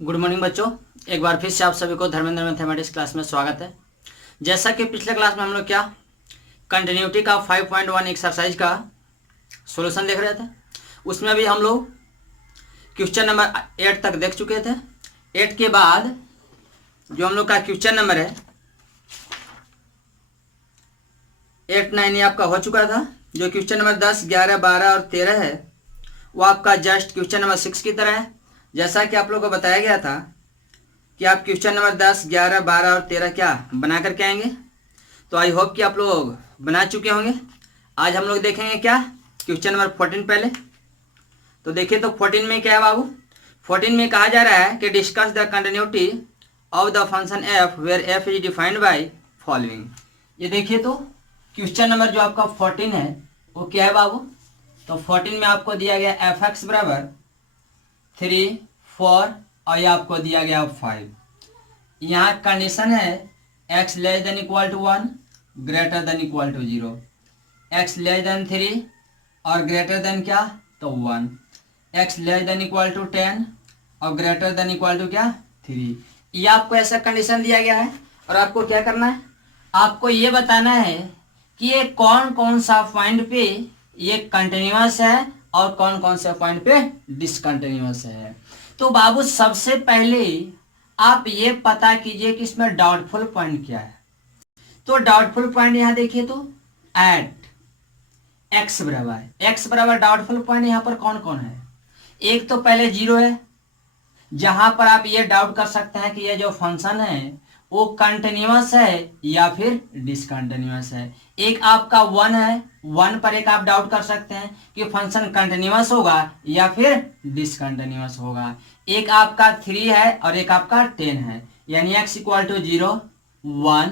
Good morning बच्चों, एक बार फिर से आप सभी को धर्मेंद्र मैथमेटिक्स क्लास में स्वागत है। जैसा कि पिछले क्लास में हम लोग क्या कंटिन्यूटी का 5.1 एक्सरसाइज का सॉल्यूशन देख रहे थे, उसमें भी हम लोग क्वेश्चन नंबर 8 तक देख चुके थे। 8 के बाद जो हम लोग का क्वेश्चन नंबर है 8, 9 ये आपका हो चुका था। जो क्वेश्चन नंबर 10, 11, 12 और 13 है वो आपका जस्ट क्वेश्चन नंबर 6 की तरह है। जैसा कि आप लोग को बताया गया था कि आप क्वेश्चन नंबर 10, 11, 12 और 13 क्या बना करके आएंगे, तो आई होप कि आप लोग बना चुके होंगे। आज हम लोग देखेंगे क्या क्वेश्चन नंबर 14 पहले। तो देखिए, तो 14 में क्या है बाबू, 14 में कहा जा रहा है कि discuss the continuity of the function f where f is defined by following. ये देखिए, तो क्वेश्चन नंबर जो आपका 14 है वो क्या है बाबू, तो 14 में आपको दिया गया एफ एक्स बराबर 3, 4 और ये आपको दिया गया 5। यहाँ कंडीशन है x less than equal to 1 greater than equal to 0, x less than 3 और ग्रेटर देन क्या तो 1, x less than equal to 10 और ग्रेटर देन इक्वल टू क्या 3। ये आपको ऐसा कंडीशन दिया गया है और आपको क्या करना है, आपको ये बताना है कि ये कौन कौन सा पॉइंट पे ये कंटिन्यूअस है और कौन कौन से पॉइंट पे डिसकंटिन्यूअस है। तो बाबू सबसे पहले आप ये पता कीजिए कि इसमें डाउटफुल पॉइंट क्या है। तो डाउटफुल पॉइंट यहां देखिए, तो एट एक्स बराबर डाउटफुल पॉइंट यहां पर कौन कौन है। एक तो पहले 0 है, जहां पर आप ये डाउट कर सकते हैं कि ये जो फंक्शन है वो कंटिन्यूअस है या फिर डिसकंटिन्यूअस है। एक आपका 1 है, 1 पर एक आप डाउट कर सकते हैं कि फंक्शन कंटिन्यूअस होगा या फिर डिसकंटिन्यूअस होगा। एक आपका 3 है और एक आपका 10 है, यानी x इक्वल टू 0, 1,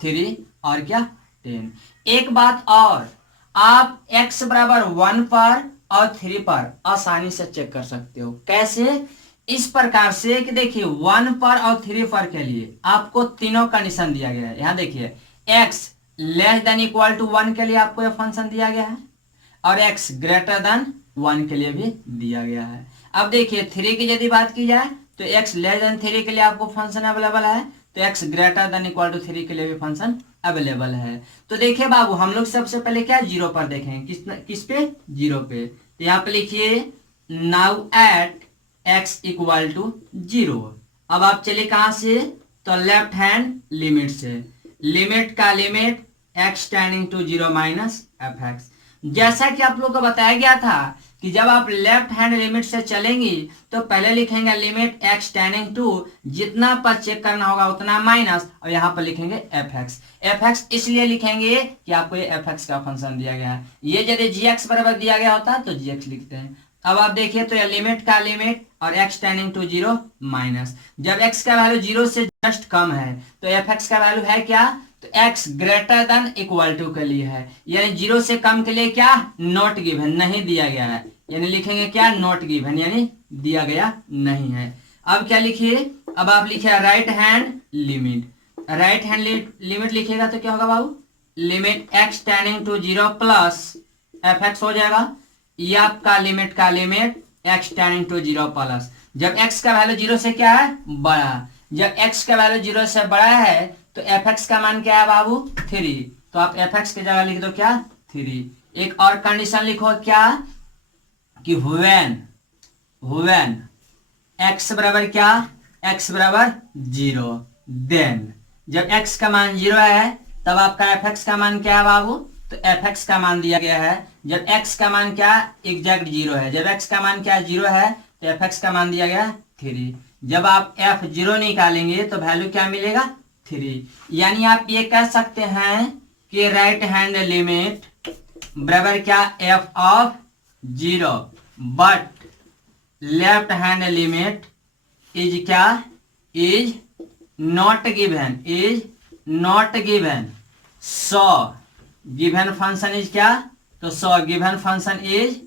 3 और क्या 10। एक बात और, आप x बराबर 1 पर और 3 पर आसानी से चेक कर सकते हो। कैसे? इस प्रकार से कि देखिए 1 पर और 3 पर के लिए आपको तीनों कंडीशन दिया गया है। यहां देखिए x less than equal to 1 के लिए आपको यह फंक्शन दिया गया है और x ग्रेटर देन 1 के लिए भी दिया गया है। अब देखिए 3 की यदि बात की जाए तो x लेस देन 3 के लिए आपको फंक्शन अवेलेबल है, तो x greater than equal to 3 के लिए भी फंक्शन अवेलेबल है। तो देखिए बाबू, हम लोग सबसे पहले क्या 0 पर देखेंगे, किस पे 0 पे। तो यहाँ पे लिखिए now at x equal to 0। अब आप चलिए कहां से, तो लेफ्ट हैंड लिमिट से, लिमिट का limit x tending to 0 minus F x. जैसा कि आप लोग को बताया गया था कि जब आप लेफ्ट हैंड लिमिट से चलेंगी तो पहले लिखेंगे लिमिट x टेंडिंग टू, जितना पर चेक करना होगा उतना माइनस, और यहाँ पर लिखेंगे एफ एक्स। एफ एक्स इसलिए लिखेंगे कि आपको ये एफ एक्स का फंक्शन दिया गया है। ये यदि जी एक्स बराबर दिया गया होता तो जी एक्स लिखते हैं। अब आप देखिए, तो ये लिमिट का लिमिट और x टेंडिंग टू 0 माइनस, जब x का वैल्यू 0 से जस्ट कम है तो एफ एक्स का वैल्यू है क्या, तो x greater than equal to के लिए है, यानी 0 से कम के लिए क्या नॉट गिवन, नहीं दिया गया है, यानी लिखेंगे क्या नॉट गिवन, यानी दिया गया नहीं है। अब क्या लिखिए, अब आप लिखिए right hand limit. Right hand limit लिखिएगा तो क्या होगा बाबू, limit x tending to 0 plus F X हो जाएगा। ये आपका लिमिट का limit x tending to 0 plus, जब x का वैल्यू 0 से क्या है बड़ा, जब x का वैल्यू 0 से बड़ा है तो एफ एक्स का मान क्या है बाबू 3, तो आप एफ एक्स की जगह लिख दो क्या 3। एक और कंडीशन लिखो क्या कि व्हेन x बराबर क्या, x बराबर 0, देन जब x का मान 0 है तब आपका एफ एक्स का मान क्या है बाबू, तो एफ एक्स का मान दिया गया है जब x का मान क्या एग्जैक्ट 0 है, जब x का मान क्या 0 है तो एफ एक्स का मान दिया गया 3। जब आप f0 निकालेंगे तो वैल्यू क्या मिलेगा 3, यानी आप ये कह सकते हैं कि राइट हैंड लिमिट बराबर क्या f of 0, but left hand limit is क्या is not given, so given function is क्या, तो so given function is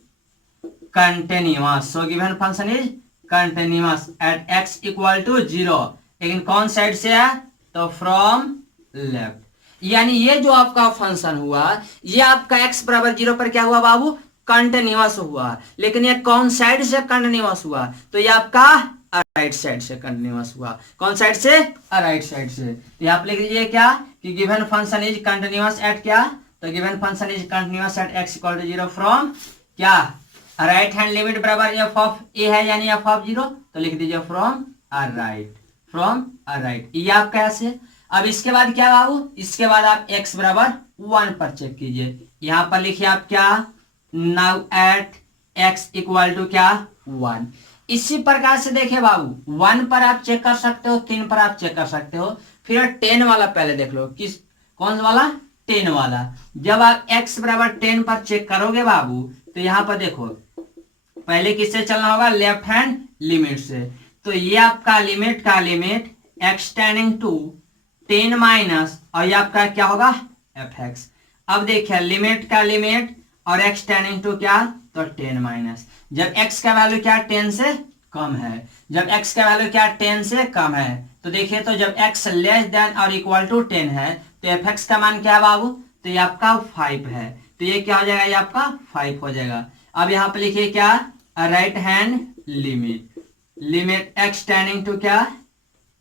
continuous, so given function is continuous at x equal to 0, लेकिन कौन side से है, तो फ्रॉम लेफ्ट। यानी ये जो आपका फंक्शन हुआ ये आपका x बराबर 0 पर क्या हुआ बाबू, कंटिन्यूअस हुआ, लेकिन ये कौन साइड से कंटिन्यूअस हुआ, तो ये आपका राइट साइड से कंटिन्यूअस हुआ। कौन साइड से? राइट साइड से। तो यहाँ पे लिख दीजिए क्या कि given function is continuous at क्या, तो given function is continuous at x equal to 0 from क्या, राइट हैंड लिमिट बराबर एफ ऑफ ए है यानी एफ ऑफ 0, तो लिख दीजिए फ्रॉम राइट, फ्रॉम राइट, ये आपका ऐसे। अब इसके बाद क्या बाबू, इसके बाद आप x बराबर 1 पर चेक कीजिए। यहां पर लिखिए आप क्या, now at x equal to क्या 1। इसी प्रकार से देखिए बाबू 1 पर आप चेक कर सकते हो, 3 पर आप चेक कर सकते हो, फिर 10 वाला पहले देख लो, किस कौन वाला, 10 वाला। जब आप x बराबर 10 पर चेक करोगे बाबू तो यहां पर देखो पहले किससे चलना होगा, लेफ्ट हैंड लिमिट से। तो ये आपका लिमिट का लिमिट एक्सटेंडिंग टू 10 माइनस और ये आपका क्या होगा एफ एक्स। अब देखिए लिमिट का लिमिट और एक्सटेंडिंग टू क्या, तो 10 माइनस। जब x का वैल्यू क्या 10 से कम है, जब x का वैल्यू क्या 10 से कम है, तो देखिए तो जब x लेस देन और इक्वल टू 10 है तो एफ एक्स का मान क्या है बाबू, तो ये आपका 5 है, तो ये क्या हो जाएगा, ये आपका 5 हो जाएगा। अब यहाँ पे लिखिए क्या, right hand limit, limit x tending to क्या,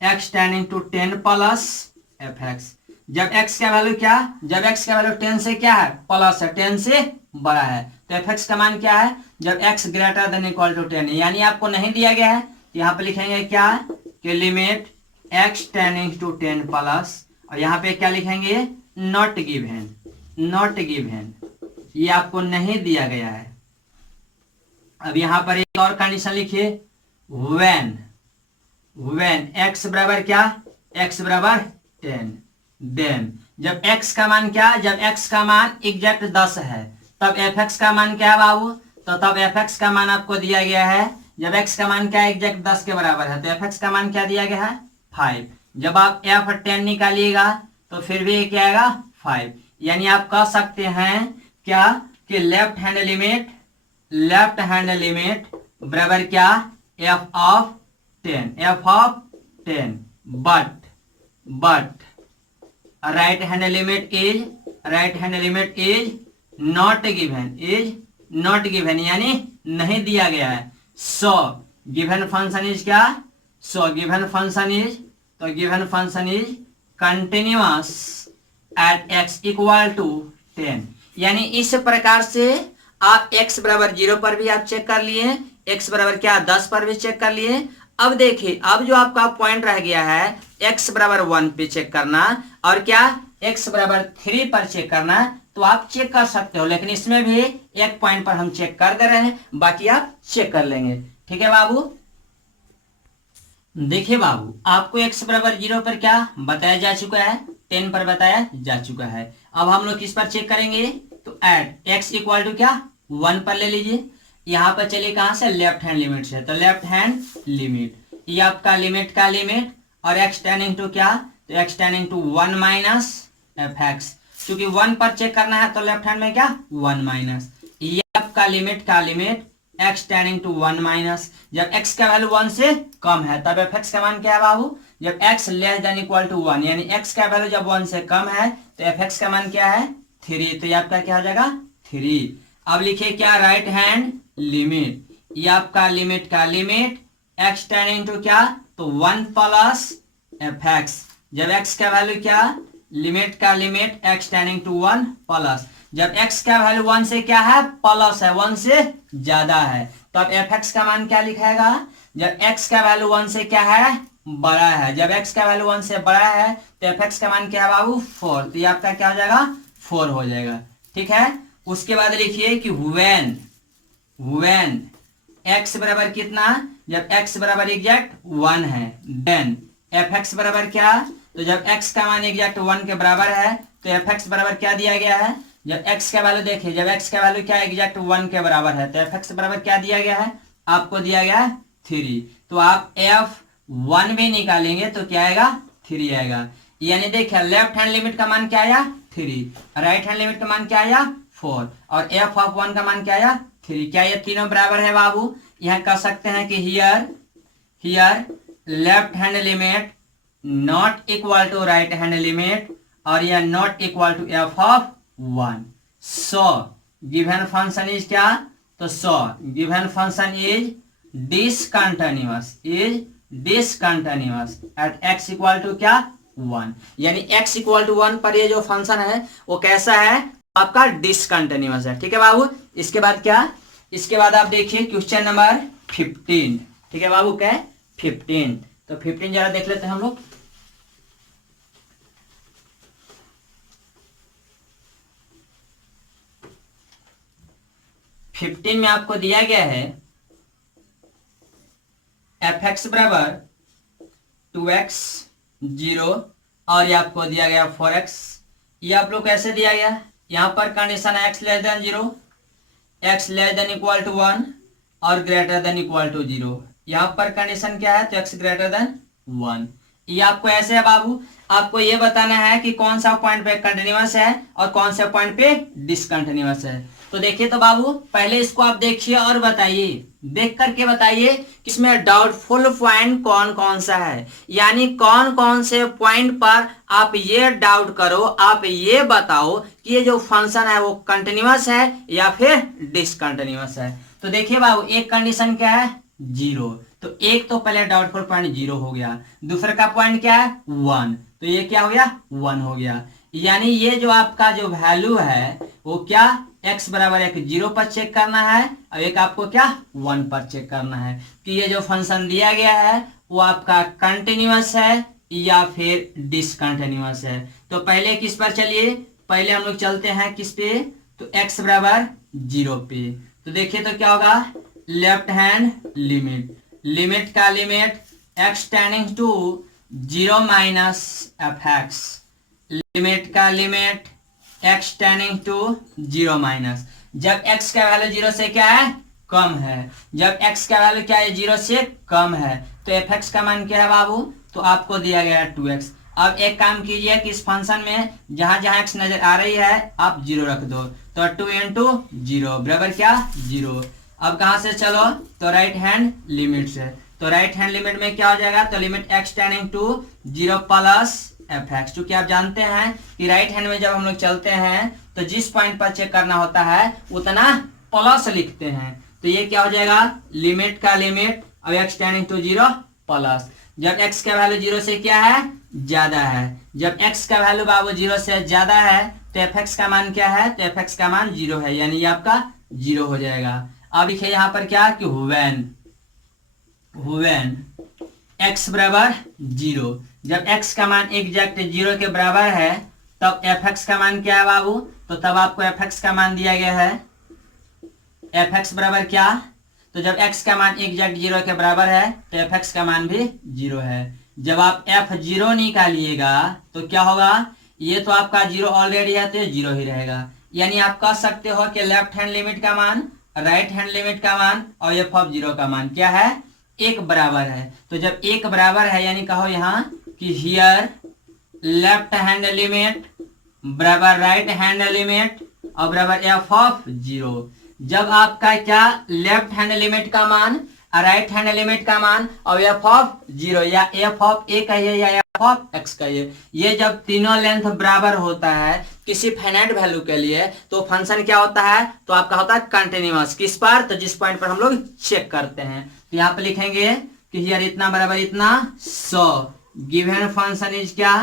x tending to 10 plus F X. जब x का वैल्यू क्या, जब x का वैल्यू 10 से क्या है प्लस है, 10 से बड़ा है, तो एफ एक्स का मान क्या है, जब x greater than equal to 10 यानी आपको नहीं दिया गया है, तो यहाँ पे लिखेंगे क्या कि limit x tending to 10 plus, और यहाँ पे क्या लिखेंगे नॉट गिवन, नॉट गिवन, ये आपको नहीं दिया गया है। अब यहाँ पर एक और कंडीशन लिखिए, व्हेन x बराबर क्या, x बराबर 10, देन जब x का मान क्या, जब x का मान एग्जैक्ट 10 है तब fx का मान क्या है बाबू, तो तब fx का मान आपको दिया गया है, जब x का मान क्या है एग्जैक्ट 10 के बराबर है तो fx का मान क्या दिया गया है 5। जब आप f10 निकालिएगा तो फिर भी क्या आएगा 5, यानी आप कह सकते हैं क्या कि left hand limit, left hand limit बराबर क्या f of 10, f of 10, but right hand limit is, right hand limit is not given, is not given यानी नहीं दिया गया है। सो गिवन फंक्शन इज क्या, सो गिवन फंक्शन इज, तो given function is continuous at x equal to 10, यानी इस प्रकार से आप x बराबर 0 पर भी आप चेक कर लिए, x बराबर क्या 10 पर भी चेक कर लिए। अब देखिए अब जो आपका पॉइंट रह गया है x बराबर 1 पे चेक करना और क्या x बराबर 3 पर चेक करना, तो आप चेक कर सकते हो, लेकिन इसमें भी एक पॉइंट पर हम चेक कर दे रहे हैं, बाकी आप चेक कर लेंगे। ठीक है बाबू, देखिए बाबू आपको x बराबर 0 पर क्या बताया जा चुका है, 10 पर बताया जा चुका है। अब हम लोग किस पर चेक करेंगे, तो एट x इक्वल टू क्या 1 पर ले लीजिए। यहां पर चलिए कहां से, लेफ्ट हैंड लिमिट से, तो लेफ्ट हैंड लिमिट, ये आपका लिमिट का लिमिट और एक्सटेंडिंग टू क्या, तो extending to 1 minus F x, क्योंकि 1 पर चेक करना है तो लेफ्ट हैंड में क्या 1 माइनस, ये आपका लिमिट का लिमिट एक्सटेंडिंग टू 1 माइनस। जब x का वैल्यू 1 से कम है तब एफ एक्स का मान क्या है बाबू, जब x less than equal to 1 यानी x का वैल्यू जब 1 से कम है तो एफ एक्स का मान क्या है 3, तो ये आपका क्या हो जाएगा 3। अब लिखिए क्या, राइट हैंड लिमिट, ये आपका लिमिट का लिमिट एक्सटेंडिंग टू क्या, तो 1 प्लस एफ एक्स। जब x का वैल्यू क्या, लिमिट का लिमिट एक्सटेंडिंग टू 1 प्लस, जब x का वैल्यू 1 से क्या है प्लस है, 1 से ज्यादा है, तो अब एफ एक्स का मान क्या लिखाएगा, जब x का वैल्यू 1 से क्या है बड़ा है, जब x का वैल्यू 1 से बड़ा है तो एफ एक्स का मान क्या है बाबू 4, तो ये आपका क्या हो जाएगा 4 हो जाएगा। ठीक है, उसके बाद लिखिए कि व्हेन x बराबर कितना, जब x बराबर एग्जैक्ट 1 है, देन एफ एक्स बराबर क्या, तो जब x का मान एग्जैक्ट 1 के बराबर है तो एफ एक्स बराबर क्या दिया गया है, जब x का वैल्यू देखिए, जब x का वैल्यू क्या एग्जैक्ट 1 के बराबर है तो एफ एक्स बराबर क्या दिया गया है, आपको दिया गया है 3, तो आप f1 भी निकालेंगे तो क्या आएगा 3 आएगा, यानी देखिए लेफ्ट हैंड लिमिट का मान क्या आया 3, राइट हैंड लिमिट का मान क्या आया 4 और f ऑफ 1 का मान क्या आया 3। क्या ये तीनों बराबर है बाबू, यहाँ कह सकते हैं कि here left hand limit not equal to right hand limit और यह not equal to f of 1। So given function is क्या, तो so given function is discontinuous, is discontinuous at x equal to क्या 1, यानी x इक्वल टू 1 पर ये जो function है वो कैसा है, आपका डिसकंटिन्यूअस है। ठीक है बाबू, इसके बाद क्या, इसके बाद आप देखिए क्वेश्चन नंबर 15। ठीक है बाबू, क्या है 15, तो 15 जरा देख लेते हैं हम लोग। फिफ्टीन में आपको दिया गया है एफ एक्स बराबर 2x 0 और ये आपको दिया गया 4x। ये आप लोग कैसे दिया गया, यहाँ पर कंडीशन है x less than 0, x less than equal to 1 और ग्रेटर देन इक्वल टू 0। यहाँ पर कंडीशन क्या है, तो x ग्रेटर देन 1। ये आपको ऐसे है बाबू, आपको ये बताना है कि कौन सा पॉइंट पे कंटिन्यूअस है और कौन से पॉइंट पे डिसकंटिन्यूअस है। तो देखिए तो बाबू पहले इसको आप देखिए और बताइए, देख करके बताइए कि इसमें डाउटफुल पॉइंट कौन कौन सा है, यानी कौन कौन से पॉइंट पर आप ये डाउट करो, आप ये बताओ कि ये जो फंक्शन है वो कंटिन्यूअस है या फिर डिसकंटिन्यूअस है। तो देखिए बाबू, एक कंडीशन क्या है 0, तो एक तो पहले डाउटफुल पॉइंट 0 हो गया, दूसरे का पॉइंट क्या है 1, तो ये क्या हो गया 1 हो गया। यानी ये जो आपका जो वैल्यू है वो क्या x बराबर एक 0 पर चेक करना है और एक आपको क्या 1 पर चेक करना है कि ये जो फंक्शन दिया गया है वो आपका कंटिन्यूअस है या फिर डिसकंटिन्यूअस है। तो पहले किस पर चलिए, पहले हम लोग चलते हैं किस पे, तो x बराबर 0 पे। तो देखिए तो क्या होगा, लेफ्ट हैंड लिमिट, लिमिट का limit x tending to 0 minus F X, limit का limit x tending to 0 minus, जब x का वैल्यू 0 से क्या है कम है, जब x का वैल्यू क्या है 0 से कम है, तो एफ एक्स का मान क्या है बाबू, तो आपको दिया गया है 2x। अब एक काम कीजिए कि इस फंक्शन में जहां जहां x नजर आ रही है आप 0 रख दो, तो 2 इंटू 0 बराबर क्या 0। अब कहां से चलो, तो राइट हैंड लिमिट से, तो राइट हैंड लिमिट में क्या हो जाएगा, तो limit x tending to 0 plus F x. क्योंकि आप जानते हैं कि राइट हैंड में जब हम लोग चलते हैं तो जिस पॉइंट पर चेक करना होता है उतना प्लस लिखते हैं, तो ये क्या हो जाएगा लिमिट का लिमिट, अब x टेंडिंग टू 0 प्लस, जब x का वैल्यू 0 से क्या है ज्यादा है, जब x का वैल्यू बाबू 0 से ज्यादा है तो एफ एक्स का मान क्या है, तो एफ एक्स का मान 0 है, यानी ये आपका 0 हो जाएगा। अब लिखिए यहाँ पर क्या कि व्हेन x बराबर 0, जब x का मान एग्जैक्ट 0 के बराबर है तब एफ एक्स का मान क्या है बाबू, तो तब आपको एफ एक्स का मान दिया गया है एफ एक्स बराबर क्या, तो जब x का मान एग्जैक्ट 0 के बराबर है तो एफ एक्स का मान भी 0 है। जब आप f0 निकालिएगा तो क्या होगा, ये तो आपका 0 ऑलरेडी है तो ये 0 ही रहेगा, यानी आप कह सकते हो कि लेफ्ट हैंड लिमिट का मान, राइट हैंड लिमिट का मान और f(0) का मान क्या है, एक बराबर है। तो जब एक बराबर है यानी कहो यहाँ कि हियर लेफ्ट हैंड लिमिट बराबर राइट हैंड लिमिट और बराबर f(0). जब आपका क्या लेफ्ट हैंड लिमिट का मान, राइट हैंड लिमिट का मान और f(0) या f(a) कहिए या f(x) कहिए, ये जब तीनों लेंथ बराबर होता है किसी फाइनाइट वैल्यू के लिए तो फंक्शन क्या होता है, तो आपका होता है कंटिन्यूअस, किस पर, तो जिस पॉइंट पर हम लोग चेक करते हैं। तो यहाँ पे लिखेंगे कि हियर इतना बराबर इतना, सो गिवन फंक्शन इज क्या,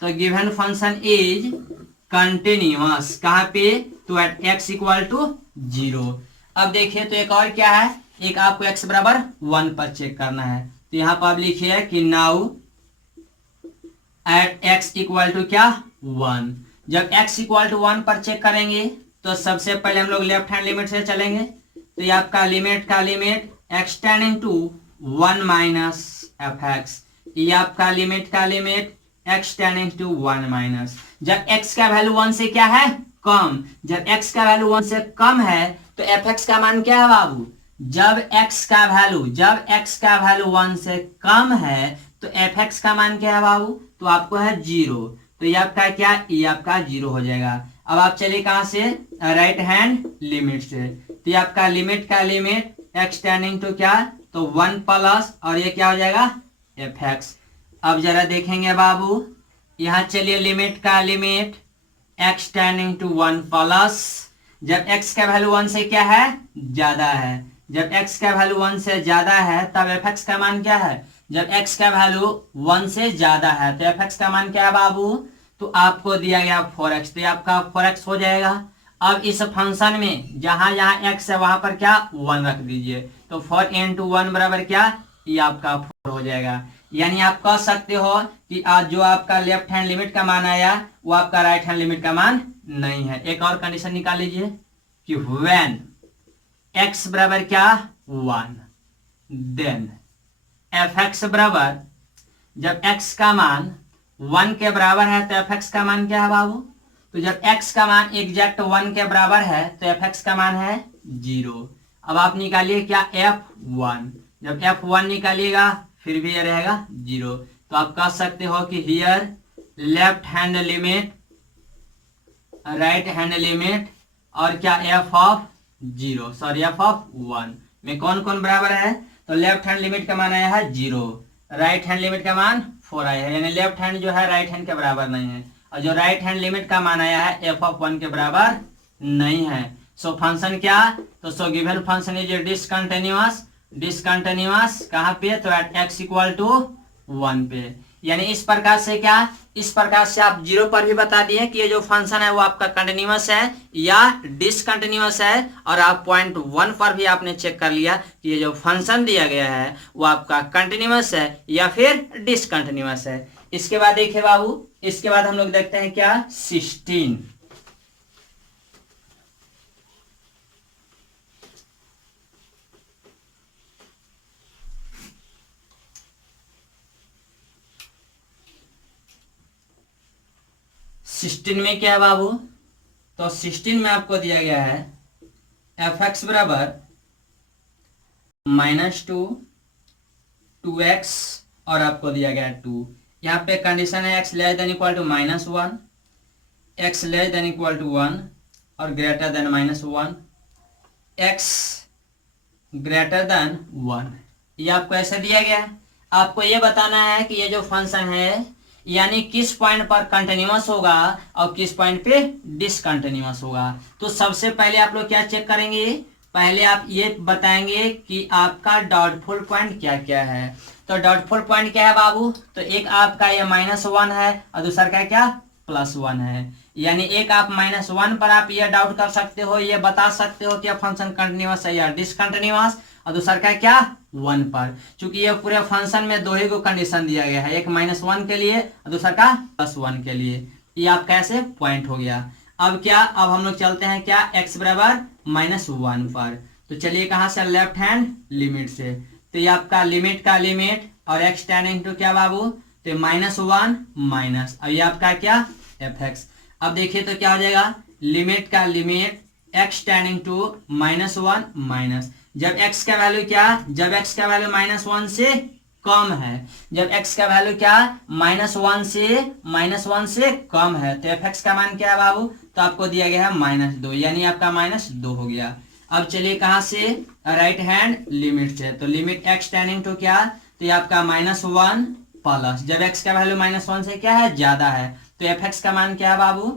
तो गिवन फंक्शन इज कंटिन्यूअस, कहाँ पे, तो एट x इक्वल टू 0। अब देखिए तो एक और क्या है, एक आपको x बराबर 1 पर चेक करना है, तो यहाँ पर आप लिखिए कि now at x equal to क्या 1। जब x इक्वल टू 1 पर चेक करेंगे तो सबसे पहले हम लोग लेफ्ट हैंड लिमिट से चलेंगे, तो ये आपका लिमिट का limit x tending to 1 minus F x, ये आपका लिमिट का limit x tending to 1 minus, जब x का वैल्यू 1 से क्या है कम, जब x का वैल्यू 1 से कम है तो एफ एक्स का मान क्या है बाबू, जब x का वैल्यू 1 से कम है तो एफ एक्स का मान क्या है बाबू, तो आपको है 0, तो ये आपका क्या, ये आपका 0 हो जाएगा। अब आप चलिए कहां से, राइट हैंड लिमिट से, तो ये आपका लिमिट का लिमिट x टेंडिंग टू क्या, तो 1 प्लस और ये क्या हो जाएगा एफ एक्स। अब जरा देखेंगे बाबू, यहाँ चलिए लिमिट का limit x tending to 1 plus, जब x का वैल्यू 1 से क्या है ज्यादा है, जब x का वैल्यू 1 से ज्यादा है तब fx का मान क्या है, जब x का वैल्यू 1 से ज्यादा है तो fx का मान क्या है बाबू, तो आपको दिया गया 4x, तो आपका 4x हो जाएगा। अब इस फंक्शन में जहां जहां x है वहां पर क्या 1 रख दीजिए, तो 4 into 1 बराबर क्या, ये आपका 4 हो जाएगा। यानी आप कह सकते हो कि आज जो आपका लेफ्ट हैंड लिमिट का मान आया वो आपका राइट हैंड लिमिट का मान नहीं है। एक और कंडीशन निकाल लीजिए कि व्हेन x बराबर क्या 1 देन fx बराबर, जब x का मान 1 के बराबर है तो fx का मान क्या है बाबू, तो जब x का मान एग्जैक्ट 1 के बराबर है तो fx का मान है 0। अब आप निकालिए क्या f1, जब f1 निकालिएगा फिर भी ये रहेगा 0, तो आप कह सकते हो कि here left hand limit, right hand limit और क्या f of 0 sorry f of 1 में कौन कौन बराबर है, तो लेफ्ट हैंड लिमिट का मान आया है 0, राइट हैंड लिमिट का मान 4 आया है, यानी लेफ्ट हैंड जो है राइट हैंड के बराबर नहीं है, और जो राइट हैंड लिमिट का मान आया है f ऑफ 1 के बराबर नहीं है। सो फंक्शन क्या, तो so given function is discontinuous, discontinuous कहाँ पे, तो एट x इक्वल टू 1 पे। यानी इस प्रकार से क्या, इस प्रकार से आप 0 पर भी बता दिए कि ये जो फंक्शन है वो आपका कंटिन्यूअस है या डिसकंटिन्यूअस है, और आप पॉइंट 1 पर भी आपने चेक कर लिया कि ये जो फंक्शन दिया गया है वो आपका कंटिन्यूअस है या फिर डिसकंटिन्यूअस है। इसके बाद देखिए बाबू, इसके बाद हम लोग देखते हैं क्या 16। सिक्सटीन में क्या है बाबू, तो 16 में आपको दिया गया है fx बराबर -2 2x और आपको दिया गया है 2। यहाँ पे कंडीशन है x less than equal to -1, x less than equal to 1 और greater than -1, x greater than 1। ये आपको ऐसे दिया गया है। आपको ये बताना है कि ये जो फंक्शन है यानी किस पॉइंट पर कंटिन्यूअस होगा और किस पॉइंट पे डिसकंटिन्यूअस होगा। तो सबसे पहले आप लोग क्या चेक करेंगे, पहले आप ये बताएंगे कि आपका डाउटफुल पॉइंट क्या क्या है। तो डाउटफुल पॉइंट क्या है बाबू, तो एक आपका ये -1 है और दूसरा का क्या +1 है। यानी एक आप -1 पर आप ये डाउट कर सकते हो, ये बता सकते हो कि फंक्शन कंटिन्यूअस है या डिसकंटिन्यूअस, और दूसरा का क्या 1 पर। चूंकि ये पूरे फंक्शन में दो ही को कंडीशन दिया गया है, एक -1 के लिए और दूसरा का +1 के लिए। ये आपका ऐसे पॉइंट हो गया। अब क्या, अब हम लोग चलते हैं क्या x बराबर -1 पर। तो चलिए कहां से, लेफ्ट हैंड लिमिट से। तो ये आपका लिमिट का लिमिट और x टेन इंटू क्या बाबू, तो -1 माइनस, अब ये आपका क्या fx। अब देखिए तो क्या हो जाएगा, लिमिट का limit x ten into -1 minus, जब x का वैल्यू क्या, जब x का वैल्यू -1 से कम है, जब x का वैल्यू क्या -1 से कम है तो fx का मान क्या है बाबू, तो आपको दिया गया है -2, यानी आपका -2 हो गया। अब चलिए कहां से, राइट हैंड लिमिट से। तो लिमिट x टेन इंटू क्या, तो ये आपका -1 प्लस, जब x का वैल्यू -1 से क्या है ज्यादा है तो fx का मान क्या है बाबू,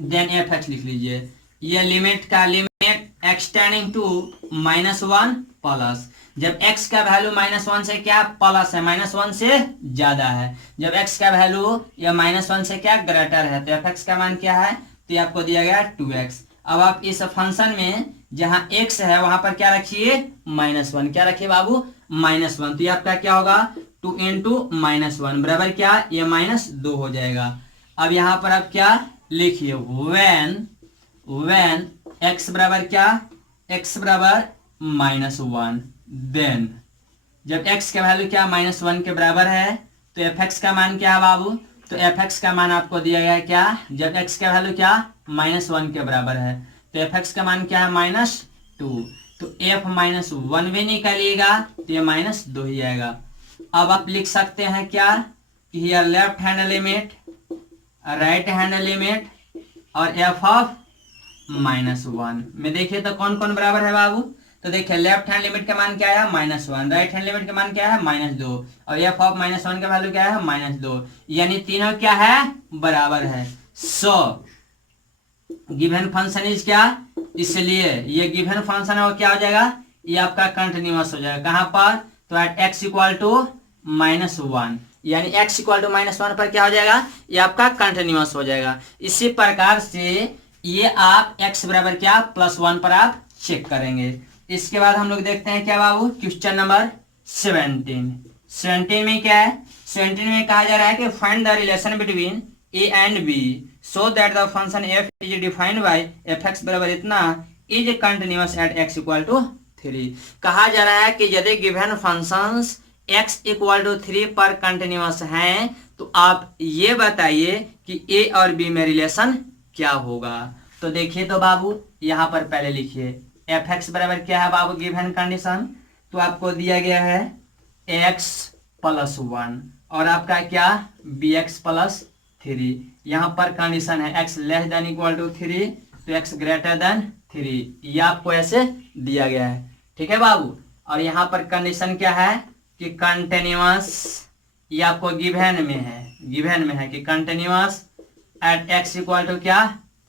देन fx लिख लीजिए। ये लिमिट का limit x tending to -1 plus, जब x का वैल्यू -1 से क्या प्लस है, -1 से ज्यादा है, जब x का वैल्यू या -1 से क्या ग्रेटर है तो fx का मान क्या है, तो आपको दिया गया 2x। अब आप इस फंक्शन में जहां x है वहां पर क्या रखिए -1, क्या रखिए बाबू -1, तो ये आपका क्या होगा 2 इंटू -1 बराबर क्या, ये -2 हो जाएगा। अब यहाँ पर आप क्या लिखिए, व्हेन x बराबर क्या, x बराबर -1 देन, जब x का वैल्यू क्या -1 के बराबर है तो fx का मान क्या है बाबू, तो fx का मान आपको दिया गया है क्या, जब x का वैल्यू क्या -1 के बराबर है तो fx का मान क्या है -2, तो f -1 भी निकालिएगा तो ये -2 ही आएगा। अब आप लिख सकते हैं क्या कि here left hand limit, right hand limit और f ऑफ -1 में देखिए तो कौन कौन बराबर है बाबू, तो देखिए लेफ्ट हैंड लिमिट का मान क्या है -1, राइट हैंड लिमिट का मान क्या है -2 और f ऑफ -1 का वैल्यू क्या है -2, यानी तीनों क्या है बराबर है। सो गिवन फंक्शन इज क्या इसलिए ये गिवन फंक्शन है वो क्या हो जाएगा, ये आपका कंटिन्यूअस हो जाएगा। कहां पर, तो एट x इक्वल टू -1, यानी x इक्वल टू -1 पर क्या हो जाएगा, ये आपका कंटिन्यूअस हो जाएगा। इसी प्रकार से ये आप x बराबर क्या +1 पर आप चेक करेंगे। इसके बाद हम लोग देखते हैं क्या बाबू, क्वेश्चन नंबर 17 में क्या है, 17 में कहा जा रहा है कि find the relation between a and b so that the function f is defined by fx बराबर इतना is continuous at x equal to 3। कहा जा रहा है कि यदि given functions x equal to 3 पर कंटिन्यूअस हैं तो आप ये बताइए कि a और b में रिलेशन क्या होगा। तो देखिए तो बाबू यहां पर पहले लिखिए fx बराबर क्या है बाबू, गिवन कंडीशन तो आपको दिया गया है x + 1 और आपका क्या bx + 3। यहाँ पर कंडीशन है x less than equal to 3 तो x ग्रेटर देन 3, ये आपको ऐसे दिया गया है, ठीक है बाबू। और यहाँ पर कंडीशन क्या है कि कंटिन्यूअस, ये आपको गिवन में है कि continuous at x equal to क्या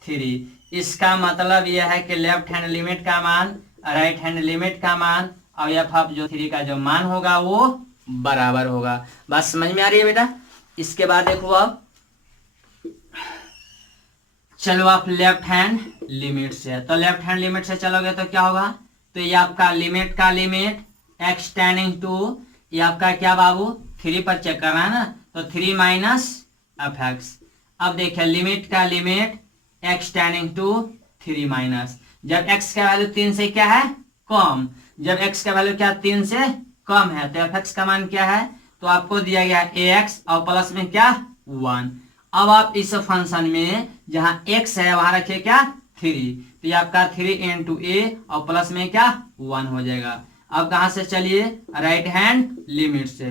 3। इसका मतलब यह है कि लेफ्ट हैंड लिमिट का मान राइट हैंड लिमिट का मान और एफ ऑफ जो 3 का जो मान होगा वो बराबर होगा। बात समझ में आ रही है बेटा। इसके बाद देखो अब चलो आप लेफ्ट हैंड लिमिट से, तो लेफ्ट हैंड लिमिट से चलोगे तो क्या होगा, तो ये आपका लिमिट का लिमिट x टेंडिंग टू, ये आपका क्या बाबू 3 पर चेक करना है ना, तो 3 माइनस fx। अब देखिए लिमिट का limit x tending to 3 minus, जब x का वैल्यू 3 से क्या है कम, जब x का वैल्यू क्या 3 से कम है तो fx का मान क्या है, तो आपको दिया गया ax और प्लस में क्या 1। अब आप इस फंक्शन में जहां x है वहां रखिए क्या 3, तो ये आपका 3 इंटू a और प्लस में क्या 1 हो जाएगा। अब कहां से चलिए राइट हैंड लिमिट से,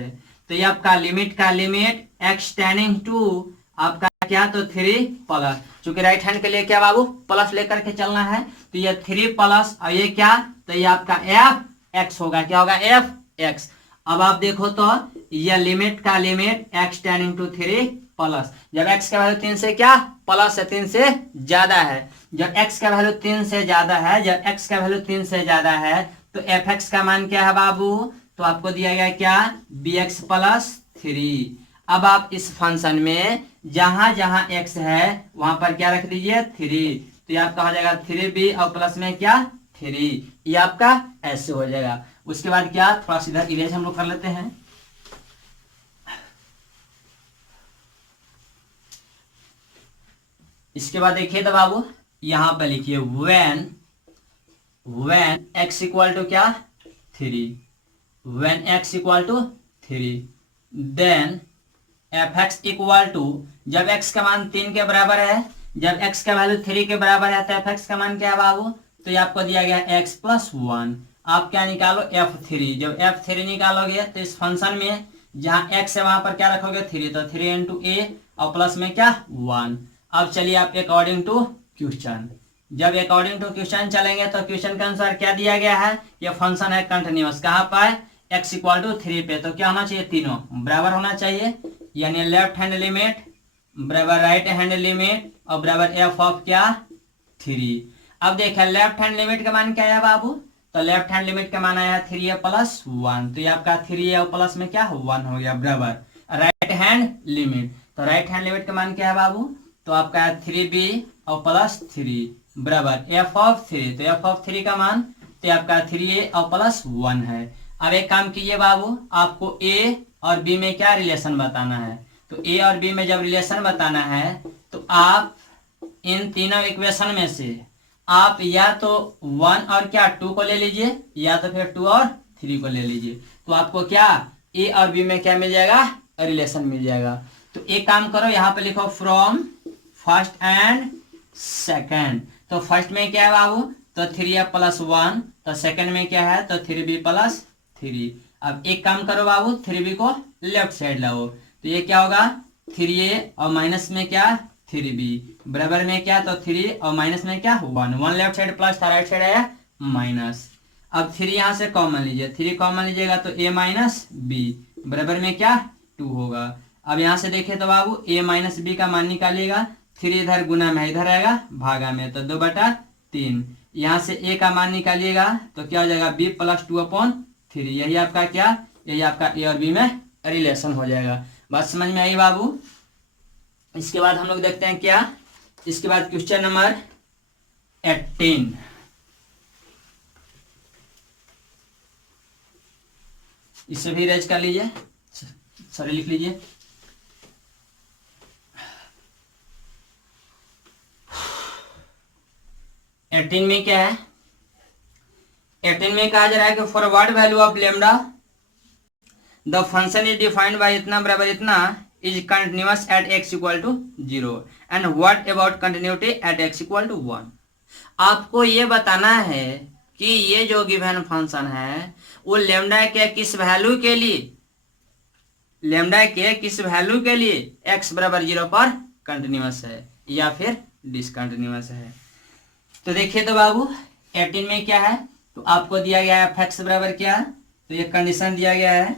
तो ये आपका लिमिट का लिमिट x टेंडिंग टू आपका क्या तो 3 प्लस, चूंकि राइट हैंड के लिए क्या बाबू प्लस लेकर के चलना है तो ये 3 प्लस और ये क्या, तो ये आपका एफ एक्स होगा, क्या होगा एफ एक्स। अब आप देखो तो ये लिमिट का limit x tending to 3 plus, जब x का वैल्यू 3 से क्या प्लस है 3 से ज्यादा है, जब x का वैल्यू 3 से ज्यादा है, जब x का वैल्यू 3 से ज्यादा है तो fx का मान क्या है बाबू, तो आपको दिया गया क्या bx + 3। अब आप इस फंक्शन में जहां जहां x है वहां पर क्या रख दीजिए 3, तो ये आपका हो जाएगा 3b और प्लस में क्या 3, ये आपका ऐसे हो जाएगा। उसके बाद क्या थोड़ा सा इधर इरेज हम लोग कर लेते हैं। इसके बाद देखिए तो बाबू यहां पर लिखिए when x इक्वल टू क्या 3, when x equal to 3 then fx equal to, जब x का मान 3 के बराबर है, जब x का वैल्यू 3 के बराबर है तो fx का मान क्या है बाबू, तो ये आपको दिया गया x + 1। आप क्या निकालो f3, जब f3 निकालोगे तो इस फंक्शन में जहां x है वहां पर क्या रखोगे 3, तो 3 इंटू a और प्लस में क्या 1। अब चलिए आप अकॉर्डिंग टू क्वेश्चन, जब अकॉर्डिंग टू क्वेश्चन चलेंगे तो क्वेश्चन के अनुसार क्या दिया गया है, ये फंक्शन है कंटिन्यूअस, कहां पर x इक्वल टू 3 पे, तो क्या होना चाहिए तीनों बराबर होना चाहिए, यानी लेफ्ट हैंड लिमिट बराबर राइट हैंड लिमिट और बराबर एफ ऑफ क्या 3। अब देखिए लेफ्ट हैंड लिमिट का मान क्या है बाबू, तो लेफ्ट हैंड लिमिट का मान आया 3a + 1, तो ये आपका 3a और प्लस में क्या 1 हो गया बराबर राइट हैंड लिमिट, तो राइट हैंड लिमिट का मान क्या है बाबू, तो आपका 3b और प्लस 3 बराबर f ऑफ 3, तो f ऑफ 3 का मान तो आपका 3a और प्लस 1 है। अब एक काम कीजिए बाबू, आपको a और b में क्या रिलेशन बताना है, तो a और b में जब रिलेशन बताना है तो आप इन तीनों इक्वेशन में से आप या तो 1 और क्या 2 को ले लीजिए या तो फिर 2 और 3 को ले लीजिए, तो आपको क्या a और b में क्या मिल जाएगा रिलेशन मिल जाएगा। तो एक काम करो यहाँ पे लिखो फ्रॉम फर्स्ट एंड सेकंड, तो फर्स्ट में क्या है बाबू, तो 3a + 1, तो सेकंड में क्या है तो 3b + 3। अब एक काम करो बाबू 3b को लेफ्ट साइड लाओ, तो ये क्या होगा 3a और माइनस में क्या 3b बराबर में क्या, तो 3 और माइनस में क्या 1 लेफ्ट साइड प्लस था राइट साइड आया माइनस। अब 3 यहाँ से कॉमन लीजिए, 3 कॉमन लीजिएगा तो a - b बराबर में क्या 2 होगा। अब यहाँ से देखें तो बाबू a - b का मान निकालिएगा, 3 इधर गुना में इधर आएगा भागा में, तो 2/3 3। यहाँ से a का मान निकालिएगा तो क्या हो जाएगा b प्लस 2/3। यही आपका क्या, यही आपका a और b में रिलेशन हो जाएगा। बात समझ में आई बाबू। इसके बाद हम लोग देखते हैं क्या, इसके बाद क्वेश्चन नंबर 18। इसे भी रेज कर लीजिए, सॉरी लिख लीजिए। एटीन में क्या है, 18 में कहा जा रहा है कि for what value of lambda the function is defined by इतना बराबर इतना is continuous at x equal to 0 and what about continuity at x equal to 1। आपको ये बताना है कि ये जो गिवन फंक्शन है वो लेमडा के किस वैल्यू के लिए, लेमडा के किस वैल्यू के लिए x बराबर 0 पर कंटिन्यूअस है या फिर डिसकंटिन्यूअस है। तो देखिए तो बाबू 18 में क्या है, तो आपको दिया गया है f(x) बराबर क्या, तो ये कंडीशन दिया गया है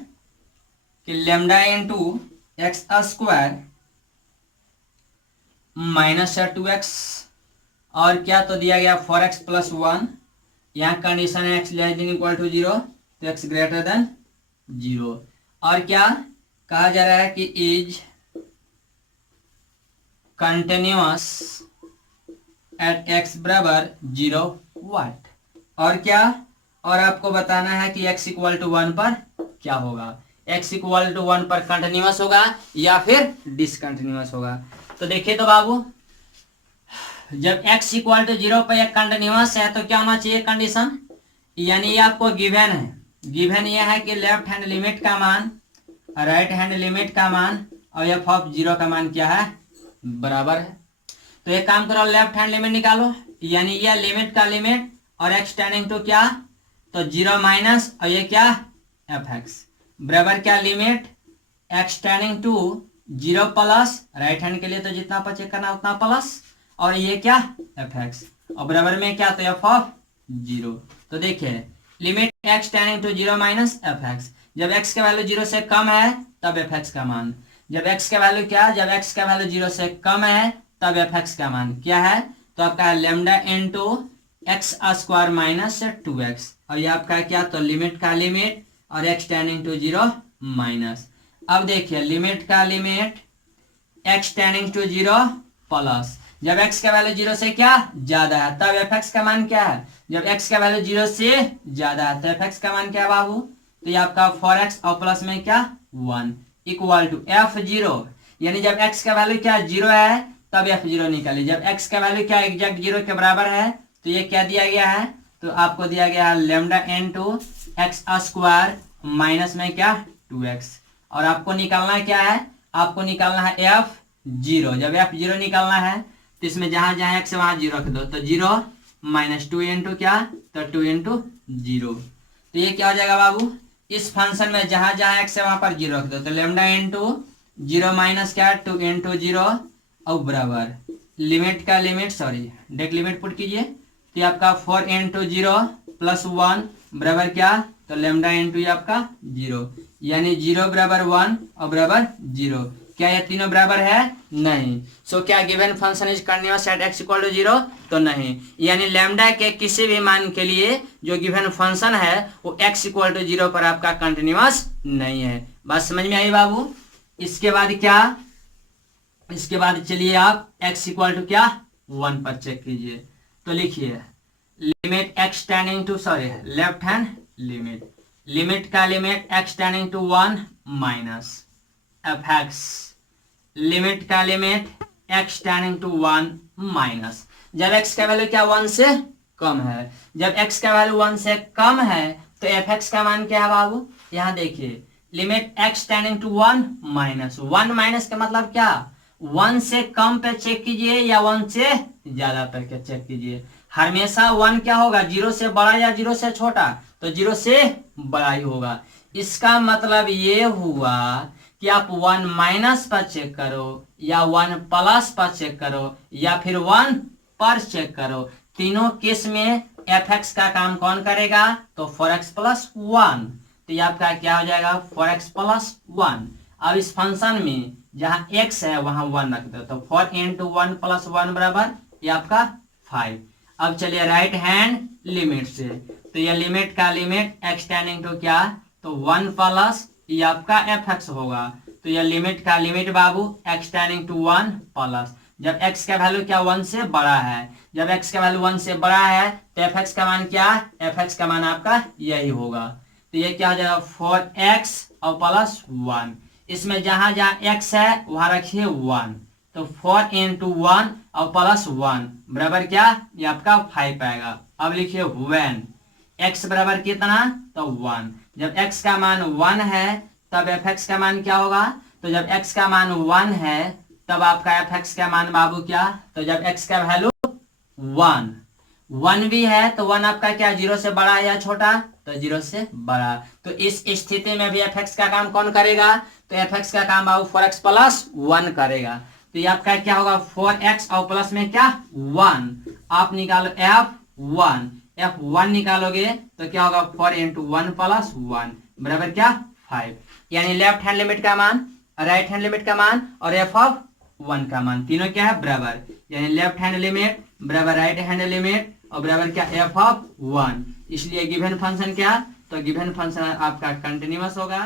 कि lambda into x square minus 2x और क्या, तो दिया गया 4x प्लस 1। यहाँ कंडीशन है x less than equal to 0, तो x ग्रेटर देन 0। और क्या कहा जा रहा है कि इज कंटिन्यूअस एट x बराबर 0 वाट। और क्या, और आपको बताना है कि x इक्वल टू 1 पर क्या होगा, x इक्वल टू 1 पर कंटिन्यूअस होगा या फिर डिसकंटिन्यूअस होगा। तो देखिए तो बाबू जब x इक्वल टू 0 पर एक कंटिन्यूअस है तो क्या होना चाहिए कंडीशन, यानी ये आपको गिवन है, गिवन ये है कि लेफ्ट हैंड लिमिट का मान राइट हैंड लिमिट का मान और f ऑफ 0 का मान क्या है, बराबर है। तो एक काम करो, लेफ्ट हैंड लिमिट निकालो, यानी ये लिमिट का लिमिट और x टेंडिंग टू क्या, तो 0 माइनस और ये क्या f(x) बराबर क्या, limit x tending to 0 plus right hand के लिए तो जितना पर चेक करना उतना प्लस और ये क्या f(x) और बराबर में क्या, तो f ऑफ 0। तो देखिए limit x tending to 0 minus f(x), जब x का वैल्यू 0 से कम है तब f(x) का मान, जब x का वैल्यू क्या, जब x का वैल्यू 0 से कम है तब f(x) का मान क्या है, तो आपका है lambda into x square minus 2x और ये आपका क्या, तो लिमिट का लिमिट और x टेंडिंग टू 0 माइनस। अब देखिए लिमिट का limit x tending to 0 plus, जब x का वैल्यू 0 से क्या ज्यादा है तब f(x) का मान क्या है, जब x का वैल्यू 0 से ज्यादा है तो f(x) का मान क्या है बाबू, तो ये आपका 4x और प्लस में क्या 1 इक्वल टू f(0), यानी जब x का वैल्यू क्या 0 है तब f(0) निकालिए, जब x का वैल्यू क्या एग्जैक्ट 0 के बराबर है तो ये क्या दिया गया है, तो आपको दिया गया है lambda into x square minus में क्या 2x और आपको निकालना क्या है, आपको निकालना है f(0), जब f(0) निकालना है तो इसमें जहां जहां x है वहां 0 रख दो, तो 0 माइनस 2 इंटू क्या, तो 2 इंटू 0। तो ये क्या हो जाएगा बाबू, इस फंक्शन में जहां जहां x है वहां पर 0 रख दो, तो लेमडा इंटू 0 माइनस क्या 2 इंटू 0 और बराबर लिमिट का limit, sorry direct limit put कीजिए, तो आपका 4 इंटू 0 प्लस 1 बराबर क्या, तो लेमडा इंटू आपका 0, यानी 0 बराबर 1 और बराबर 0। क्या ये तीनों बराबर है, नहीं। सो क्या given function is continuous at x equal to 0, तो नहीं, यानी लेमडा के किसी भी मान के लिए जो गिवन फंक्शन है वो x इक्वल टू 0 पर आपका कंटिन्यूअस नहीं है। बात समझ में आई बाबू। इसके बाद क्या, इसके बाद चलिए आप x इक्वल टू क्या 1 पर चेक कीजिए, तो लिखिए limit x tending to, sorry left hand limit, limit का limit x tending to 1 minus f(x), limit का limit x tending to 1 minus, जब x का वैल्यू क्या 1 से कम है, जब x का वैल्यू 1 से कम है तो f(x) का मान क्या है बाबू, यहाँ देखिए limit x tending to 1 minus, 1 minus का मतलब क्या, 1 से कम पे चेक कीजिए या 1 से ज्यादा पर चेक कीजिए, हमेशा 1 क्या होगा 0 से बड़ा या 0 से छोटा, तो 0 से बड़ा ही होगा। इसका मतलब ये हुआ कि आप 1 माइनस पर चेक करो या 1 प्लस पर चेक करो या फिर 1 पर चेक करो, तीनों केस में f(x) का काम कौन करेगा, तो 4x प्लस 1, तो ये आपका क्या हो जाएगा 4x प्लस 1। अब इस फंक्शन में जहां x है वहां 1 रख दो, तो 4 इंटू 1 प्लस 1 बराबर ये आपका 5। अब चलिए राइट हैंड लिमिट से, तो ये लिमिट का लिमिट एक्सटेंडिंग टू क्या, तो 1 प्लस ये आपका एफ एक्स होगा। तो ये लिमिट का लिमिट बाबू एक्सटेंडिंग टू 1 प्लस, जब x का वैल्यू क्या 1 से बड़ा है, जब x का वैल्यू 1 से बड़ा है तो एफ एक्स का मान क्या, एफ एक्स का मान आपका यही होगा। तो ये क्या हो जाएगा 4x और प्लस 1, इसमें जहां जहां x है वहां रखिए 1, तो 4 into 1 और प्लस 1 बराबर क्या, ये आपका 5 आएगा। अब लिखिए when x बराबर कितना, तो 1, जब x का मान 1 है तब एफ एक्स का मान क्या होगा, तो जब x का मान 1 है तब आपका एफ एक्स का मान बाबू क्या, तो जब x का वैल्यू 1 भी है तो 1 आपका क्या 0 से बड़ा है या छोटा, तो 0 से बड़ा। तो इस स्थिति में भी एफ एक्स का काम कौन करेगा, तो एफ एक्स का काम बाबू 4x प्लस 1 करेगा। तो ये आपका क्या होगा 4x और प्लस में क्या 1, आप निकालो f1 निकालोगे तो क्या होगा 4 into 1 प्लस 1 बराबर क्या 5, यानी लेफ्ट हैंड लिमिट का मान, राइट हैंड लिमिट का मान और एफ ऑफ 1 का मान तीनों क्या है बराबर, यानी लेफ्ट हैंड लिमिट बराबर राइट हैंड लिमिट और बराबर क्या एफ ऑफ 1। इसलिए गिवन फंक्शन क्या, तो गिवन फंक्शन आपका कंटिन्यूअस होगा।